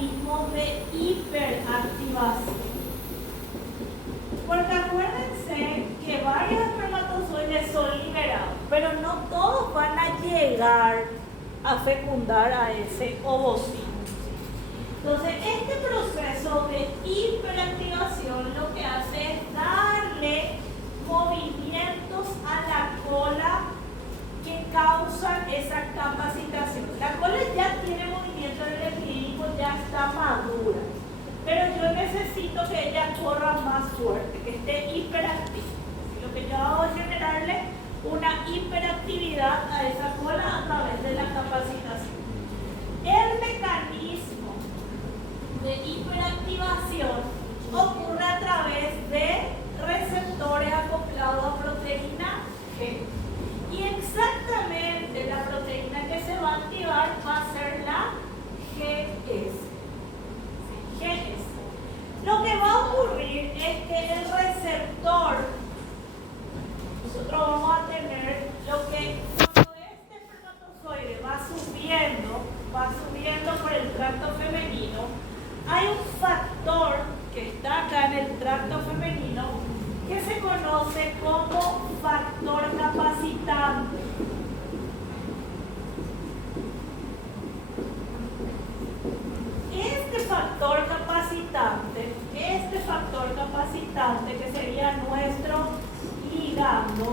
mecanismos de hiperactivación. Porque acuérdense que varios espermatozoides son liberados, pero no todos van a llegar a fecundar a ese ovocito. Entonces, este proceso de hiperactivación lo que hace es darle movimientos a la cola que causan esa capacitación. La cola ya tiene movimiento en el epidídico, ya está madura, pero yo necesito que ella corra más fuerte, que esté hiperactiva. Lo que yo hago es generarle una hiperactividad a esa cola a través de la capacitación. El mecanismo de hiperactivación ocurre a través de receptores acoplados a proteína G. Y exactamente la proteína que se va a activar va a ser la GS. Lo que va a ocurrir es que el receptor, nosotros vamos a tener lo que cuando este espermatozoide va subiendo por el tracto femenino, hay un factor que está acá en el tracto femenino que se conoce como factor capacitante. Este factor capacitante que sería nuestro ligando,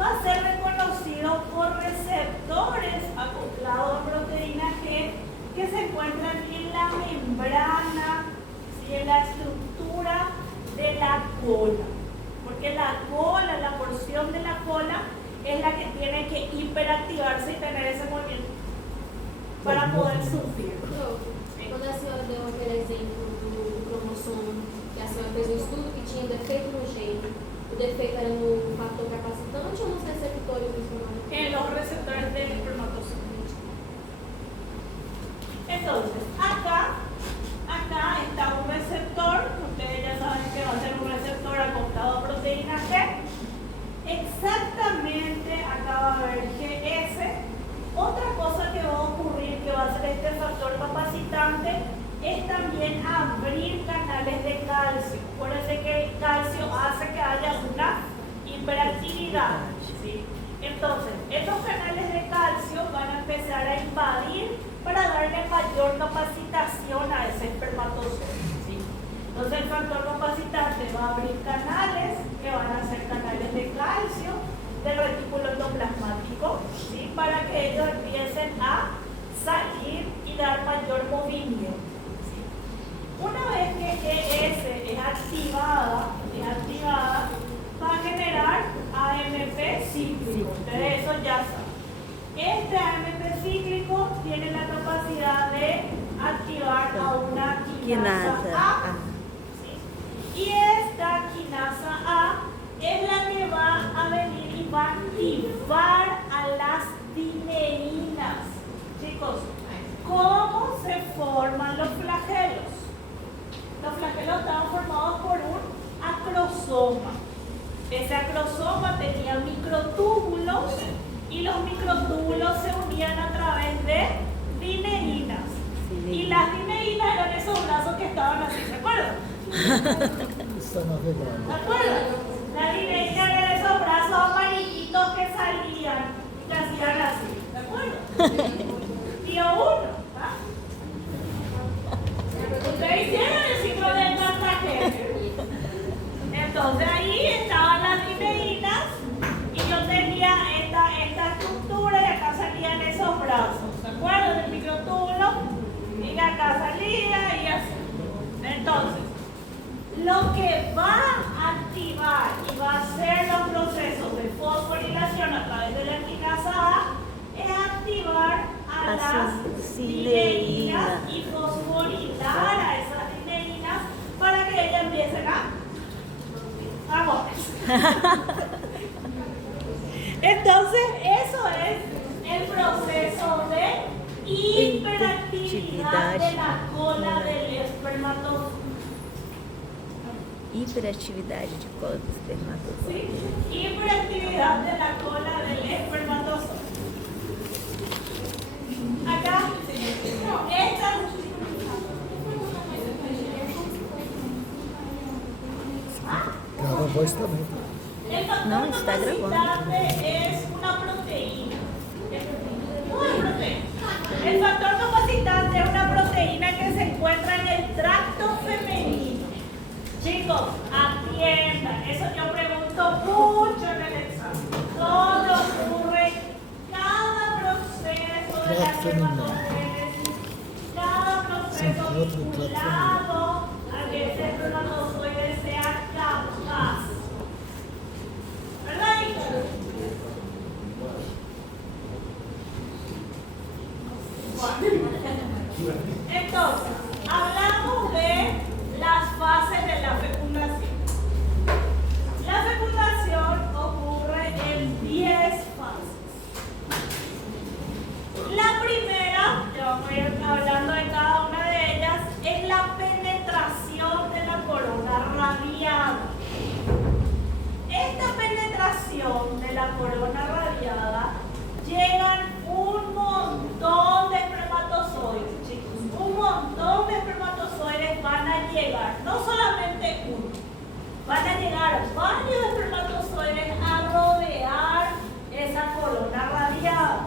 va a ser reconocido por receptores acoplados a proteína G que se encuentran en la membrana, ¿sí? En la estructura de la cola, porque la cola, la porción de la cola es la que tiene que hiperactivarse y tener esse movimento para poder surgir. Quando a senhora deu aquele exemplo do cromossomo, que a senhora fez um estudo que tinha defeito no gene, o defeito era no fator capacitante ou nos receptores do espermatozoide? En los receptores del espermatozoide. Entonces, acá está un receptor, ustedes ya saben que va a ser un receptor acoplado a proteína G. Exactamente acá va a haber GS. Otra cosa que va a ocurrir, que va a ser este factor capacitante, es también abrir canales de calcio. Acuérdense que el calcio hace que haya una hiperactividad, ¿sí? Entonces, estos canales de calcio van a empezar a invadir para darle mayor capacitación a ese espermatozoide, ¿sí? Entonces, el factor capacitante va a abrir canales que van a ser canales de calcio del retículo endoplasmático, ¿sí? Para que ellos empiecen a salir y dar mayor movimiento, ¿sí? Una vez que GS es activada, va a generar AMP cíclico. Ustedes eso ya saben. Este AMP cíclico tiene la capacidad de activar a una quinasa A, ¿sí? Y esta quinasa A es la que va a venir y va a activar a las dineínas. Chicos, ¿cómo se forman los flagelos? Los flagelos estaban formados por un acrosoma. Ese acrosoma tenía microtúbulos y los microtúbulos se unían a través de dineínas. Y las dineínas eran esos brazos que estaban así, ¿se acuerdan? ¿Se acuerdan? La dineína eran esos brazos amarillitos que salían y que hacían así, ¿de acuerdo? Tío uno, ¿ah? Ustedes hicieron el ciclo del Cartagena. Entonces ahí estaban las dineínas y yo tenía esta estructura y acá salían esos brazos, ¿se acuerdan del microtúbulo? Y acá salía y así. Entonces, lo que va a activar y va a hacer los procesos de fosforilación a través de la quinasa A es activar a las dineínas y fosforilar a esas dineínas para que ellas empiecen a Entonces, eso es el proceso de hiperactividad de la cola del espermatozoide. Hiperatividade de cola do espermatozoide. Sí, hiperactividad de la cola del espermatozoide. Acá, esta voz também. El factor No, está grabando. capacitante es una proteína. No es proteína. El factor capacitante es una proteína que se encuentra en el tracto femenino. Chicos, atiendan. Eso yo pregunto mucho en el examen. Todo ocurre, cada proceso de la espermatogénesis, cada proceso vinculado a que ese espermatozoide sea capaz. ¿Verdad, hija? Entonces, hablamos de las fases de la fecundación. La fecundación ocurre en 10 fases. La primera, ya vamos a ir hablando de cada una de ellas, es la penetración de la corona radiada. Esta penetración de la corona radiada llegan un montón de espermatozoides, chicos. Un montón de espermatozoides van a llegar, no solamente uno, van a llegar varios espermatozoides a rodear esa corona radiada.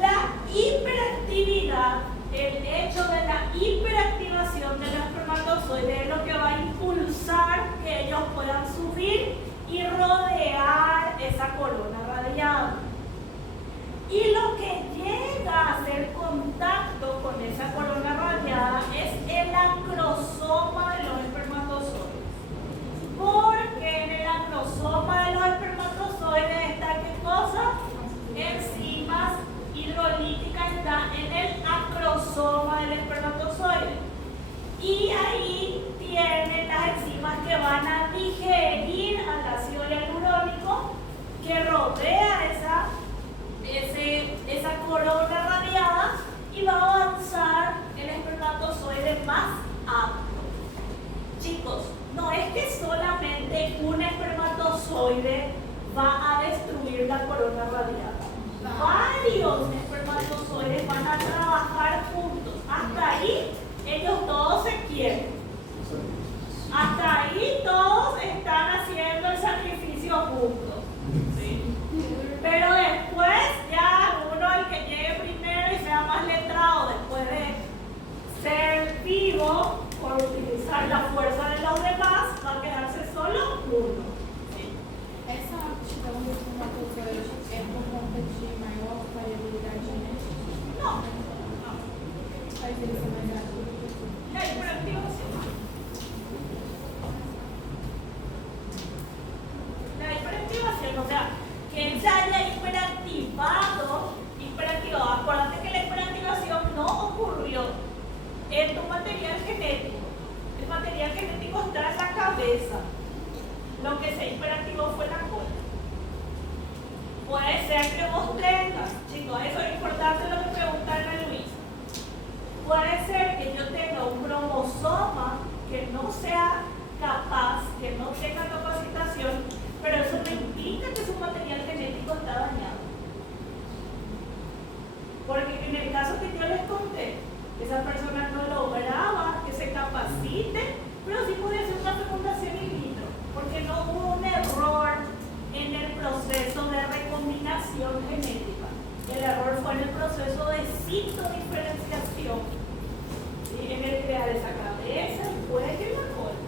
La hiperactividad, el hecho de la hiperactivación de los espermatozoides es lo que va a impulsar que ellos puedan subir y rodear esa corona radiada. Y lo que llega a hacer contacto con esa corona radiada es el acrosoma de los espermatozoides. Porque en el acrosoma de los espermatozoides está ¿qué cosa? Enzimas hidrolíticas, está en el acrosoma del espermatozoide. Y ahí tienen las enzimas que van a digerir al ácido hialurónico que rodea esa corona radiada y va a avanzar el espermatozoide más amplio. Chicos, no es que solamente un espermatozoide va a destruir la corona radiada. Varios espermatozoides van a trabajar juntos. Hasta ahí ellos todos se quieren. Hasta ahí todos están haciendo el sacrificio juntos. ¿Sí? Pero después ya uno, el que llegue primero y sea más letrado, después de ser vivo por utilizar la fuerza de los demás, va a quedarse solo uno. ¿Sí? Essa aptidão dos espermatozoides é por conta de maior variabilidade genética? No. Faz ele ser mais rápido? La hiperactivación. La hiperactivación, o sea, que él se haya hiperactivado. Acuérdate que la hiperactivación no ocurrió en tu material genético. El material genético está en la cabeza. Lo que se hiperactivó fue la cola. Puede ser que vos tengas, chicos, eso es importante lo que pregunta Ana Luisa. Puede ser que yo tenga un cromosoma que no sea capaz, que no tenga capacitación, pero eso no implica que su material genético está dañado. Porque en el caso que yo les conté, esa persona no lograba que se capacite, pero sí podía hacer una fecundación in vitro, porque no hubo un error en el proceso de recombinación genética. El error fue en el proceso de citodiferenciación, ¿sí? En el crear esa cabeza, el cuello y la cola.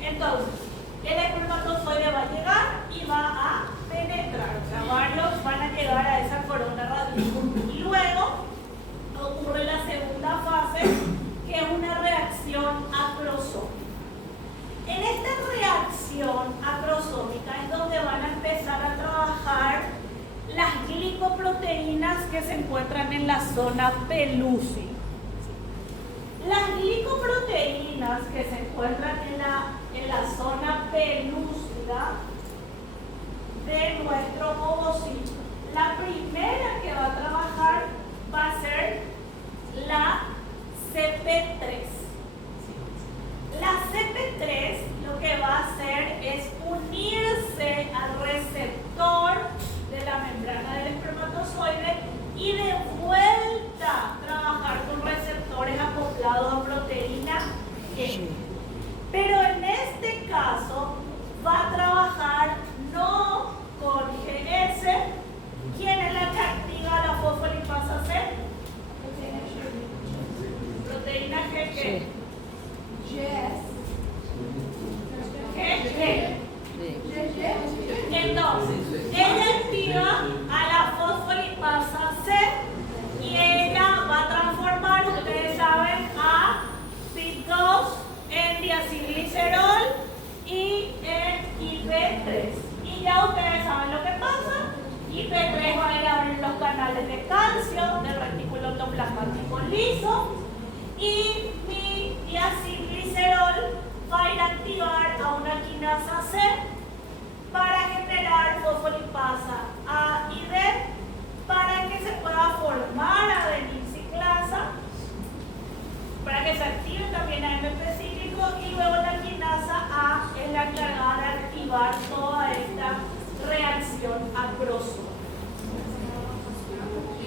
Entonces, el espermatozoide va a llegar y va a penetrar, o sea, varios van a llegar a esa corona radial. Y luego ocurre la segunda fase, que es una reacción acrosómica. En esta reacción acrosómica es donde van a empezar a trabajar las glicoproteínas que se encuentran en la zona pelúcida. Las glicoproteínas que se encuentran en la zona pelúcida de nuestro ovocito, la primera que va a trabajar va a ser la CP3. La CP3 lo que va a hacer es unirse al receptor de la membrana del espermatozoide y de vuelta trabajar con receptores acoplados a proteína G. liso y mi diacilglicerol va a ir a activar a una quinasa C para generar fosfolipasa A y D para que se pueda formar adenisiclasa, para que se active también AMP cíclico y luego la quinasa A es la encargada de activar toda esta reacción acrosoma.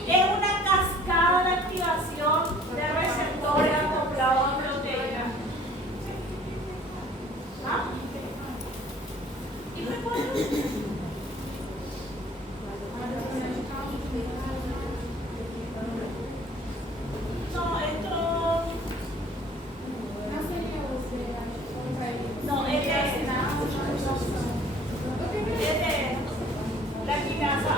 Es una cascada de activación de receptores acoplados a proteínas. ¿Ah? ¿Y recuerden? No, esto... No, es de la quinasa.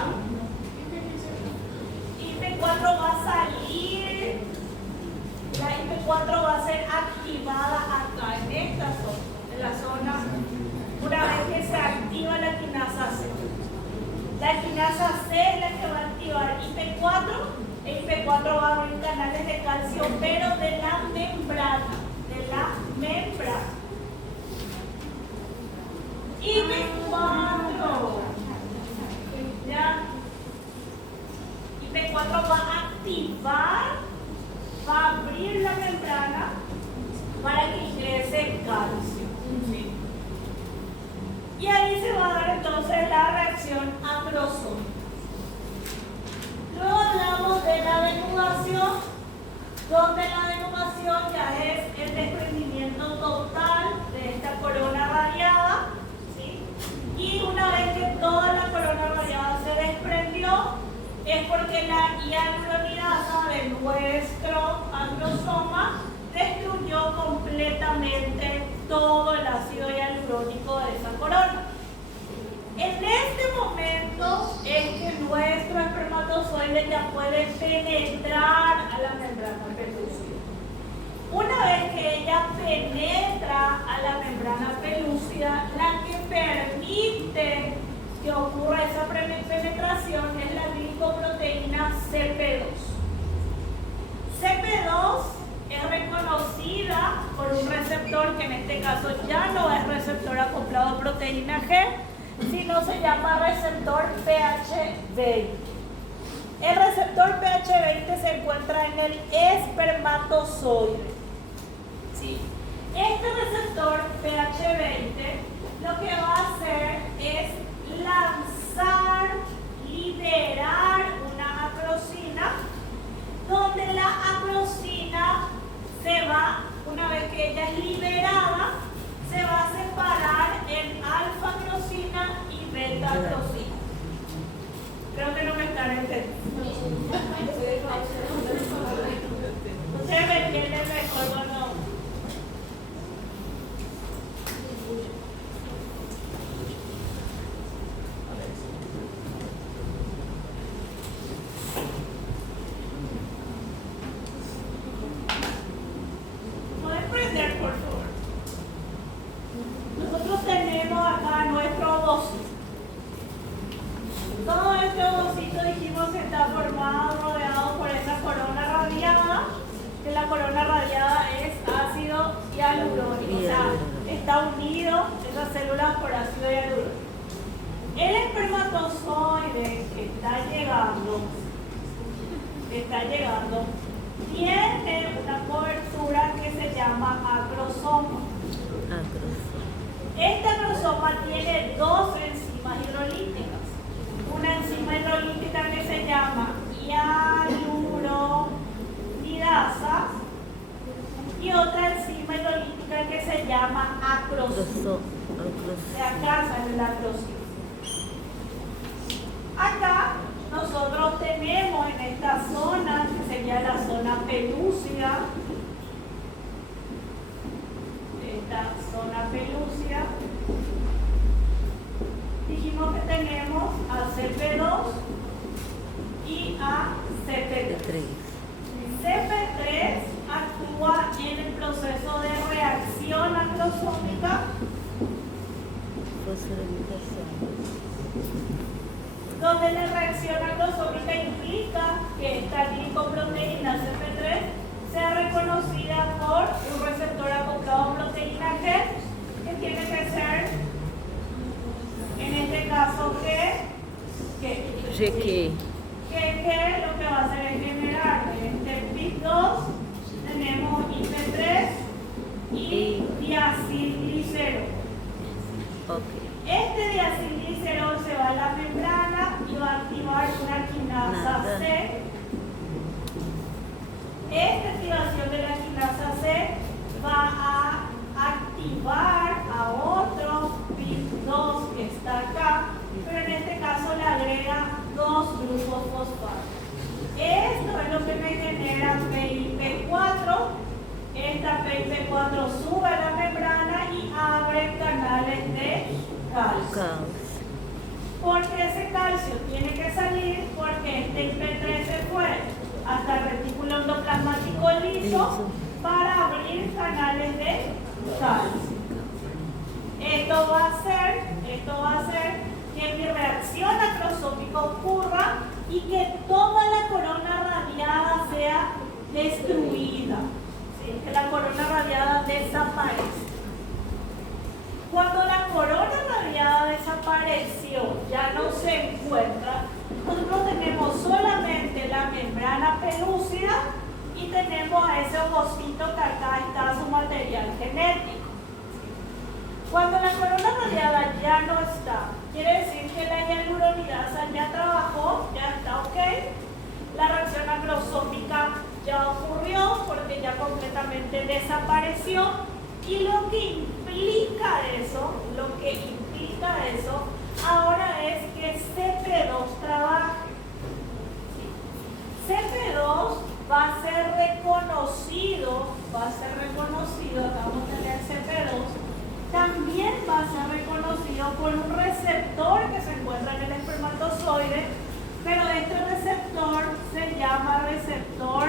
IP4 va a salir, la IP4 va a ser activada acá, en esta zona, en la zona, una vez que se activa la quinasa C. La quinasa C es la que va a activar IP4, el IP4 va a abrir canales de calcio, pero de la membrana, IP4, ¿ya? IP4 va a activar, va a abrir la membrana para que ingrese calcio. ¿Sí? Y ahí se va a dar entonces la reacción acrosómica. Luego hablamos de la denudación, donde la denudación ya es el desprendimiento total de esta corona radiada. ¿Sí? Y una vez que toda la corona radiada se desprendió, es porque la hialuronidasa de nuestro acrosoma destruyó completamente todo el ácido hialurónico de esa corona. En este momento es que nuestro espermatozoide ya puede penetrar a la membrana pelúcida. Una vez que ella penetra a la membrana pelúcida, la que permite que ocurra esa penetración es la glicoproteína CP2. CP2 es reconocida por un receptor que en este caso ya no es receptor acoplado a proteína G, sino se llama receptor pH20. El receptor pH20 se encuentra en el espermatozoide. ¿Sí? Este receptor pH20 lo que va a hacer es lanzar, liberar una acrosina, donde la acrosina se va, una vez que ella es liberada, se va a separar en alfa-acrosina y beta-acrosina. Creo que no me están entendiendo. ¿Ustedes me entienden mejor o no? ¿Pueden prender, por favor? Nosotros tenemos acá nuestro ovocito. Todo este ovocito, dijimos, está formado, rodeado por esa corona radiada, que la corona radiada es ácido hialurónico, o sea, está unido esas células por ácido hialurónico. El espermatozoide que está llegando, tiene una cobertura que se llama acrosoma. Esta acrosoma tiene dos enzimas hidrolíticas. Una enzima hidrolítica que se llama hialuronidasa y otra enzima hidrolítica que se llama acrosina. De acá sale la acrosina. Acá nosotros tenemos en esta zona, que sería la zona pelúcida, esta zona pelúcida, dijimos que tenemos a CP2 y a CP3. CP3 actúa en el proceso de reacción acrosómica, donde la reacción acrosómica implica que esta glicoproteína CP3 reconocida por un receptor acoplado a proteína que tiene que ser, en este caso, GQ. que lo que va a hacer es generar este PIP2, tenemos IP3 y diacilglicerol. Ok. Este diacilglicerol se va a la membrana y va a activar una quinasa C. Esta activación de la quinasa C va a activar a otro PIP2 que está acá, pero en este caso le agrega 2 grupos fosfato. Esto es lo que me genera PIP4. Esta PIP4 sube a la membrana y abre canales de calcio. Porque ese calcio tiene que salir porque este IP3 se fue hasta el retículo endoplasmático liso para abrir canales de calcio. Esto va a hacer que mi reacción acrosómica ocurra y que toda la corona radiada sea destruida, ¿sí? Que la corona radiada desaparezca. Cuando la corona radiada desapareció, ya no se encuentra, nosotros tenemos solamente la membrana pelúcida y tenemos a ese ovocito que acá está su material genético. Cuando la corona radiada ya no está, quiere decir que la hialuronidasa ya trabajó, ya está ok. La reacción acrosómica ya ocurrió porque ya completamente desapareció. Y lo que implica eso, ahora es que CP2 trabaje. CP2 va a ser reconocido, acá vamos a tener CP2, también va a ser reconocido por un receptor que se encuentra en el espermatozoide, pero este receptor se llama receptor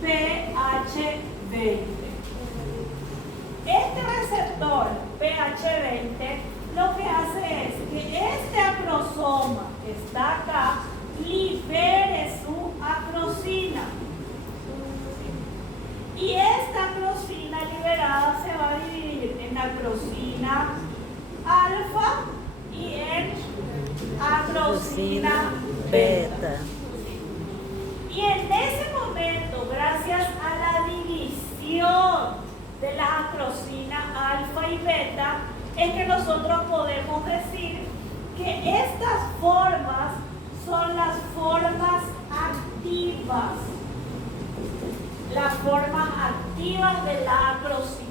pH20. Este receptor pH20 lo que hace es que este acrosoma que está acá libere su acrosina. Y esta acrosina liberada se va a dividir en acrosina alfa y en acrosina beta. Y en ese momento, gracias a la división de la acrosina alfa y beta, es que nosotros podemos decir que estas formas son las formas activas. Las formas activas de la acrosina.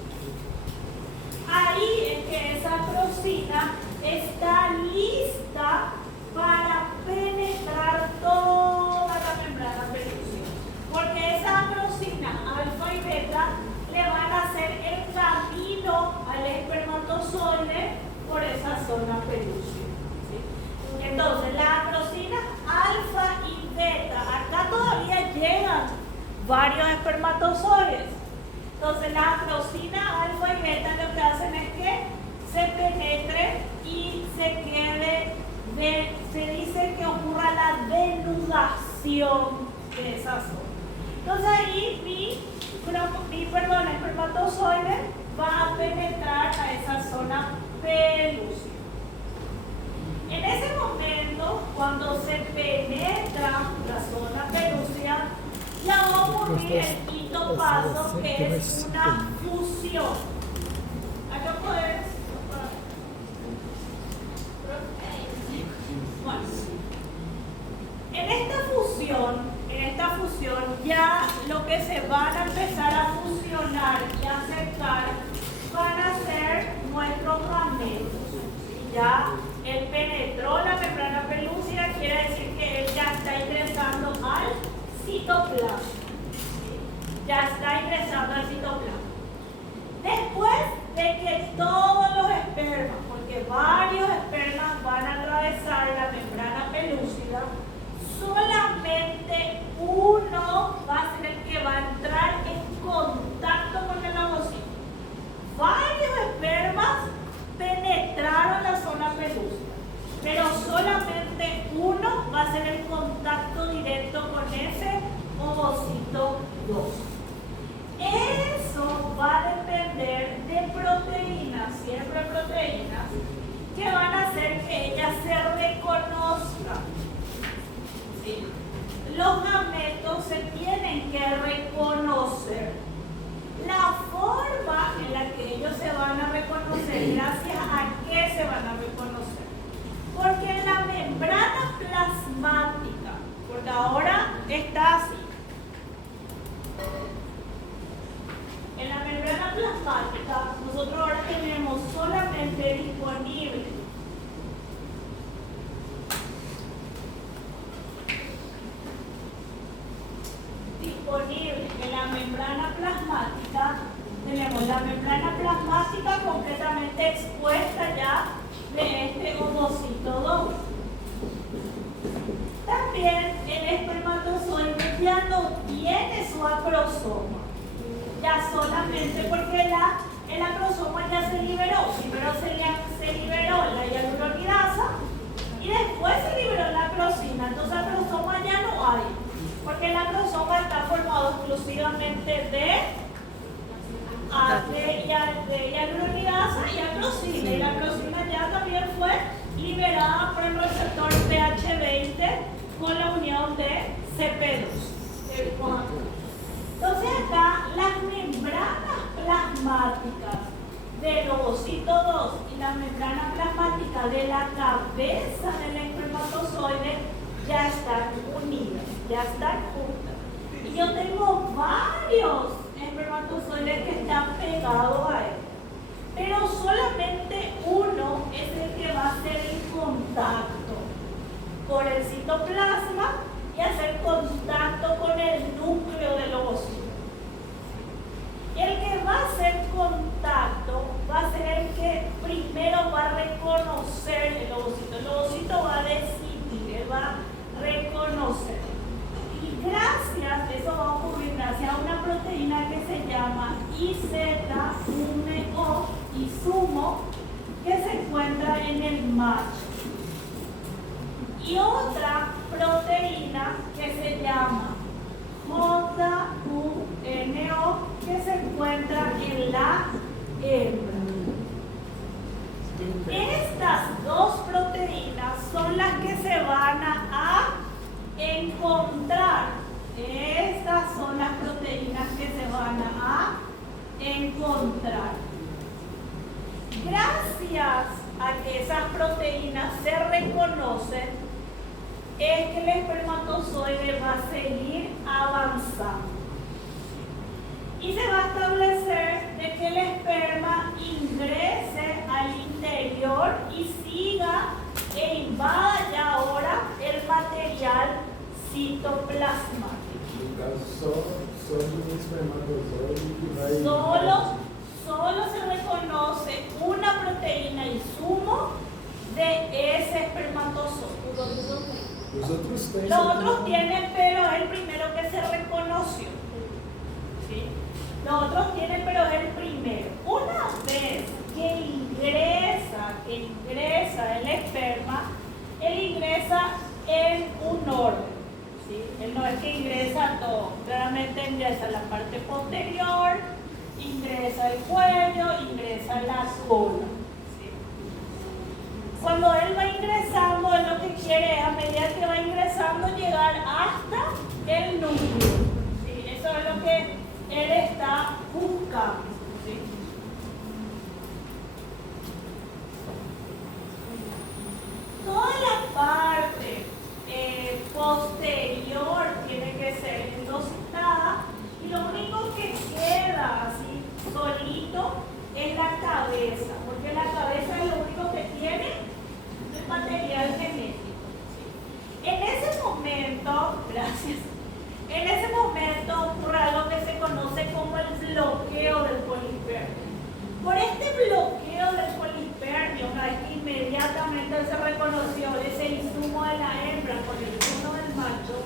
Ahí es que esa acrosina está lista para penetrar toda la membrana pelúcida. Porque esa acrosina alfa y beta le van a hacer el camino al espermatozoide por esa zona pelúcida. ¿Sí? Entonces, la acrosina alfa y beta, acá todavía llegan varios espermatozoides. Entonces, la acrosina alfa y beta lo que hacen es que se penetre y se quede, se dice que ocurra la denudación de esa zona. Entonces, ahí mi espermatozoide va a penetrar a esa zona pelúcida. En ese momento, cuando se penetra la zona pelúcida, ya va a ocurrir el quinto paso, que es una fusión. Acá puedes. Bueno, en esta fusión ya lo que se van a empezar a fusionar y a acercar van a ser nuestros gametos. Ya él penetró la membrana pelúcida, quiere decir que él ya está ingresando al citoplasma. Ya está ingresando al citoplasma. Después de que todos los espermas, porque varios espermas van a atravesar la membrana pelúcida, solamente uno va a ser el que va a entrar en contacto con el ovocito. Varios espermas penetraron la zona pelúcida, pero solamente uno va a hacer el contacto directo con ese ovocito 2. que van a hacer que ella se reconozca. ¿Sí? Los gametos se tienen que reconocer. La forma en la que ellos se van a reconocer, gracias a qué se van a reconocer. Porque en la membrana plasmática, porque ahora está así. En la membrana plasmática, nosotros ahora tenemos solamente disponible en la membrana plasmática, tenemos la membrana plasmática completamente expuesta ya de este ovocito 2. También el espermatozoide ya no tiene su acrosoma, ya solamente porque el acrosoma ya se liberó. Primero se liberó la hialuronidasa y después se liberó la acrosina. Entonces acrosoma ya no hay, porque el acrosoma está formado exclusivamente de hialuronidasa y acrosina. Y la acrosina ya también fue liberada por el receptor pH20 con la unión de CP2. Entonces acá las membranas plasmáticas del ovocito 2 y la membrana plasmática de la cabeza del espermatozoide ya están unidas, ya están juntas. Y yo tengo varios espermatozoides que están pegados a él, pero solamente uno es el que va a hacer el contacto por el citoplasma y hacer contacto con el núcleo del ovocito. El que va a hacer contacto va a ser el que primero va a reconocer el ovocito. El ovocito va a decidir, él va a reconocer. Y eso va a ocurrir gracias a una proteína que se llama IZ1O, ISUMO, que se encuentra en el macho. Y otra proteína que se llama JUNO, que se encuentra en la hembra. Estas dos proteínas son las que se van a encontrar. Estas son las proteínas que se van a encontrar. Gracias a que esas proteínas se reconocen, es que el espermatozoide va a seguir avanzando. Y se va a establecer de que el esperma ingrese al interior y siga e invada ya ahora el material citoplasmático. Solo se reconoce una proteína ISUMO de ese espermatozoide. Los otros tienen, pero es el primero que se reconoció. ¿Sí? Los otros tienen, pero es el primero. Una vez que ingresa el esperma, él ingresa en un orden. ¿Sí? Él no es que ingresa todo. Claramente ingresa la parte posterior, ingresa el cuello, ingresa la cola. Cuando él va ingresando, él lo que quiere es, a medida que va ingresando, llegar hasta el núcleo. ¿Sí? Eso es lo que él está buscando. ¿Sí? Toda la parte posterior tiene que ser endocitada y lo único que queda así solito es la cabeza, porque la cabeza es lo único que tiene el material genético. ¿Sí? En ese momento, ocurre algo que se conoce como el bloqueo del polispermio. Por este bloqueo del polispermio, una vez que inmediatamente se reconoció ese ISUMO de la hembra con el uno del macho,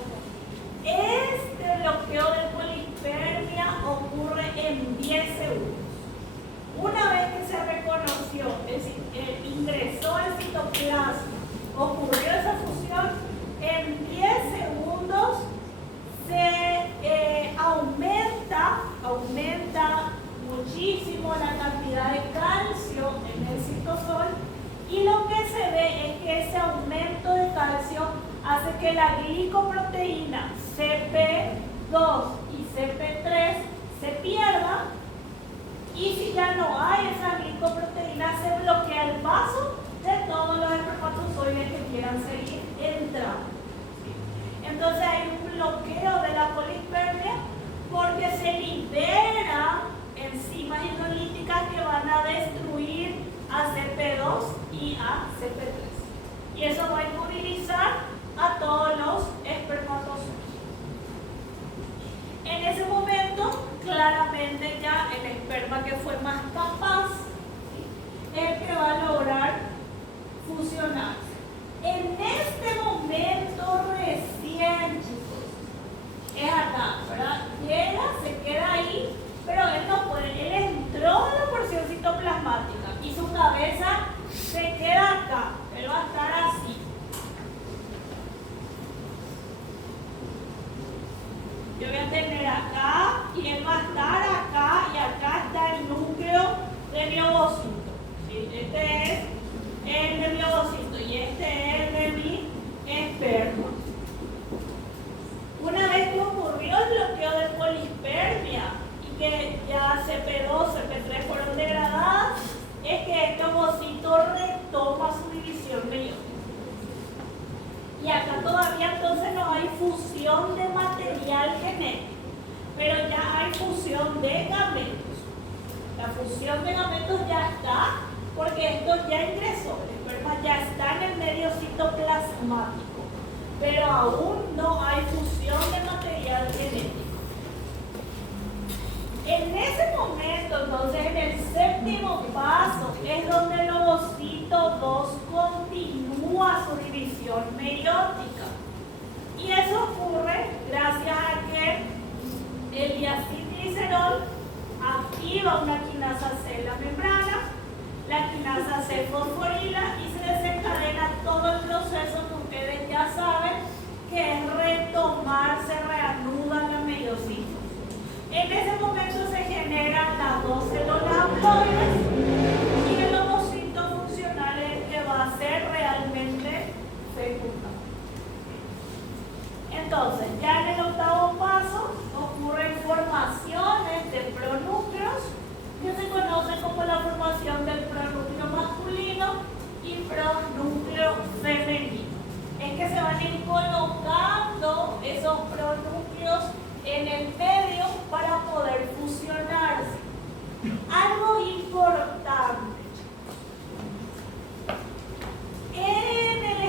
este bloqueo del polispermia ocurre en 10 segundos. Una vez que se reconoció, es decir, ingresó al citoplasma, ocurrió esa fusión, en 10 segundos se aumenta muchísimo la cantidad de calcio en el citosol y lo que la glicoproteína CP2 y CP3 se pierda, y si ya no hay esa glicoproteína, se bloquea el paso de todos los espermatozoides que quieran seguir entrando. Entonces hay un bloqueo de la polispermia porque se libera enzimas hidrolíticas que van a destruir a CP2 y a CP3. Y eso va a inmovilizar a todos los espermatozoides. En ese momento, claramente ya el esperma que fue más capaz es el que va a lograr fusionar. En este momento recién, chicos, es acá, ¿verdad? Llega, se queda ahí, pero él no puede, él entró en la porción citoplasmática y su cabeza se queda acá, él va a estar así. Yo voy a tener acá y él va a estar acá, y acá está el núcleo de mi ovocito. ¿Sí? Este es el de mi ovocito y este es el de mi esperma. Una vez que ocurrió el bloqueo de polispermia y que ya CP2, CP3 fueron degradadas, es que este ovocito retoma su división meiótica. Y acá todavía entonces no hay fusión de material genético, pero ya hay fusión de gametos. La fusión de gametos ya está, porque esto ya ingresó, el esperma ya está en el medio citoplasmático, pero aún no hay fusión de material genético. En ese momento, entonces, en el séptimo paso, es donde el ovocito 2 continúa su división meiótica. Y eso ocurre gracias a que el diacilglicerol activa una quinasa C en la membrana, la quinasa C fosforila y se desencadena todo el proceso que ustedes ya saben, que es retomar, se reanuda la meiosis. En ese momento se generan las dos células haploides y el ovocito funcional es el que va a ser realmente fecundado. Entonces, ya en el octavo paso ocurren formaciones de pronúcleos que se conocen como la formación del pronúcleo masculino y pronúcleo femenino. Es que se van a ir colocando esos pronúcleos en el medio para poder fusionarse. Algo importante. En el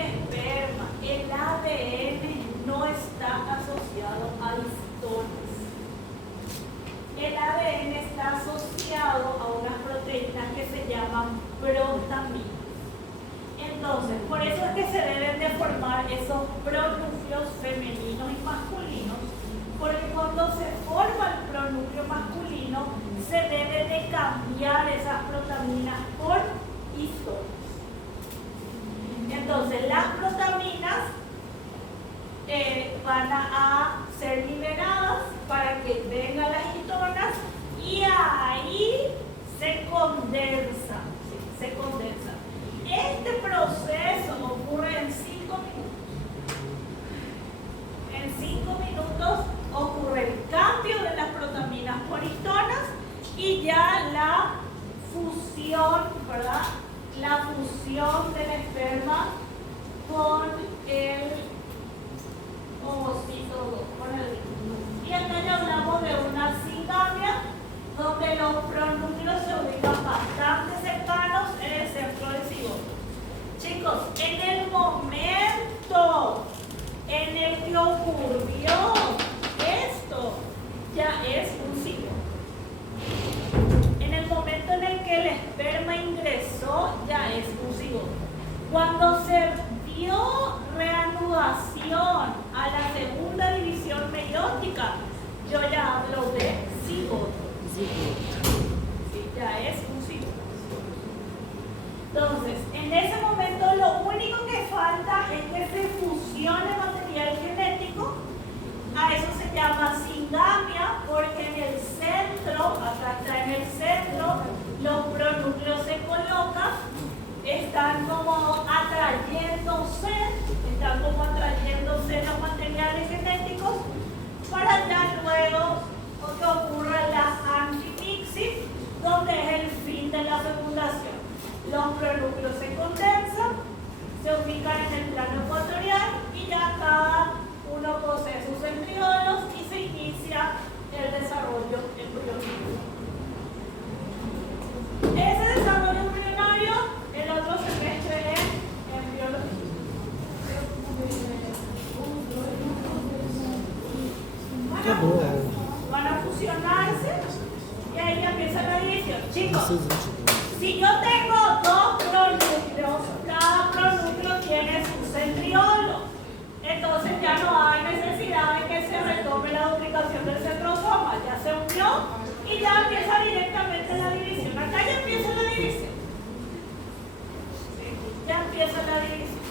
esperma, el ADN no está asociado a histonas. El ADN está asociado a unas proteínas que se llaman protaminas. Entonces, por eso es que se deben de formar esos pronúcleos femeninos y masculinos, porque cuando se forma el pronúcleo masculino, se debe de cambiar esas protaminas por histonas. Entonces, las protaminas van a ser liberadas para que vengan las histonas y ahí se condensa. ¿Sí? Se condensa. Este proceso ocurre en 5 minutos. En 5 minutos ocurre el cambio de las protaminas por histonas y ya la fusión, ¿verdad? La fusión del esperma con el ovocito, con el rizo. Y acá ya hablamos de una singamia donde los pronúcleos se ubican bastante cercanos en el centro del cigoto. Chicos, en el momento en el que ocurrió esto, ya es un cigoto. En el momento en el que el esperma ingresó, ya es un cigoto. Cuando se dio reanudación a la segunda división meiótica, yo ya hablo de cigoto. Sí, ya es un cigoto. Entonces, en ese momento lo único que falta es que se fusione material genético. A eso se llama singamia, porque en el centro, acá está en el centro, los pronúcleos se colocan están como atrayéndose los materiales genéticos para ya luego que ocurra la antimixing, donde es el fin de la fecundación. Los pronúcleos se condensan, se ubican en el plano ecuatorial y ya cada uno posee sus embriones y se inicia el desarrollo embrionario. Ese desarrollo embrionario, el otro semestre es embriología. Van a fusionarse y ahí empieza la división. Chicos, si yo tengo dos pronúcleos, cada pronúcleo tiene su centriolo. Entonces ya no hay necesidad de que se retome la duplicación del centrosoma. Ya se unió y ya empieza directamente la división. Acá ya empieza la división. Ya empieza la división.